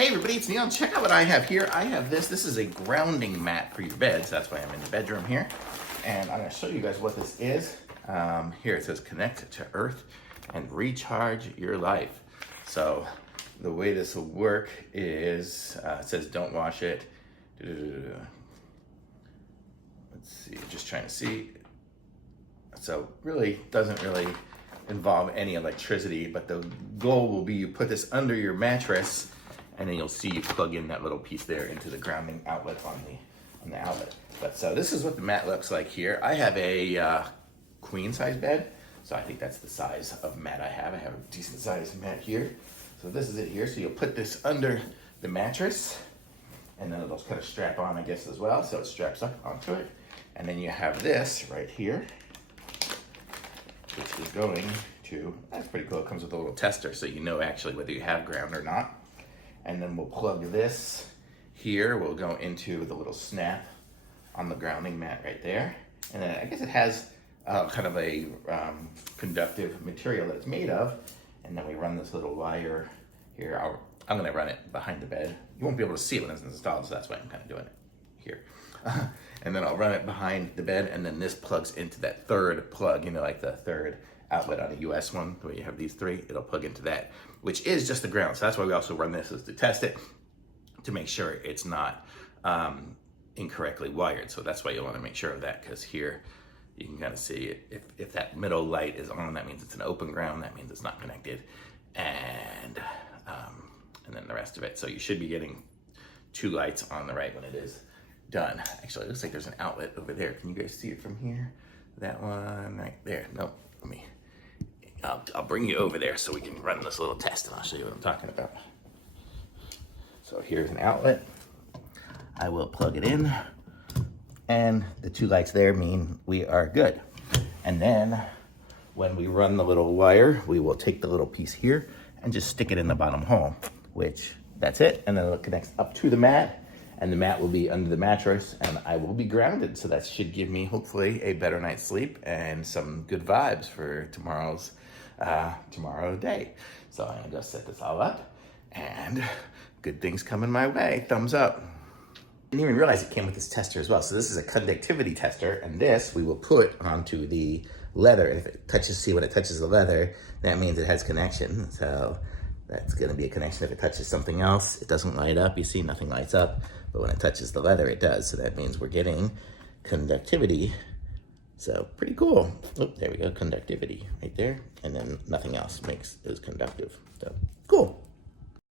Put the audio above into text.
Hey everybody, it's Neil. Check out what I have here. I have this. This is a grounding mat for your beds. That's why I'm in the bedroom here. And I'm going to show you guys what this is. Here it says connect to earth and recharge your life. So the way this will work is, it says don't wash it. Let's see, just trying to see. So really doesn't really involve any electricity, but the goal will be you put this under your mattress and then you'll see you plug in that little piece there into the grounding outlet on the outlet. But so this is what the mat looks like here. I have a queen size bed, so I think that's the size of mat I have. I have a decent sized mat here. So this is it here. So you'll put this under the mattress and then it'll kind of strap on, I guess, as well. So it straps up onto it. And then you have this right here, which is going to, that's pretty cool. It comes with a little tester so you know actually whether you have ground or not. And then we'll plug this here. We'll go into the little snap on the grounding mat right there. And then I guess it has kind of a conductive material that it's made of. And then we run this little wire here. I'm gonna run it behind the bed. You won't be able to see it when it's installed, so that's why I'm kind of doing it here. And then I'll run it behind the bed, and then this plugs into that third plug, you know, like the third outlet on a US one, where you have these three, it'll plug into that, which is just the ground. So that's why we also run this, is to test it, to make sure it's not incorrectly wired. So that's why you want to make sure of that, because here you can kind of see it. If that middle light is on, that means it's an open ground, that means it's not connected, and then the rest of it. So you should be getting 2 lights on the right when it is done. Actually, it looks like there's an outlet over there. Can you guys see it from here? That one right there. Nope. I'll bring you over there so we can run this little test and I'll show you what I'm talking about. So here's an outlet. I will plug it in and the 2 lights there mean we are good. And then when we run the little wire, we will take the little piece here and just stick it in the bottom hole, which that's it. And then it connects up to the mat, and the mat will be under the mattress and I will be grounded. So that should give me hopefully a better night's sleep and some good vibes for tomorrow day. So I'm gonna go set this all up and good things coming my way. Thumbs up. Didn't even realize it came with this tester as well. So this is a conductivity tester, and this we will put onto the leather. And if it touches, see when it touches the leather, that means it has connection. So that's gonna be a connection. If it touches something else, it doesn't light up. You see, nothing lights up, but when it touches the leather, it does. So that means we're getting conductivity. So pretty cool. Oh, there we go, conductivity right there. And then nothing else is conductive. So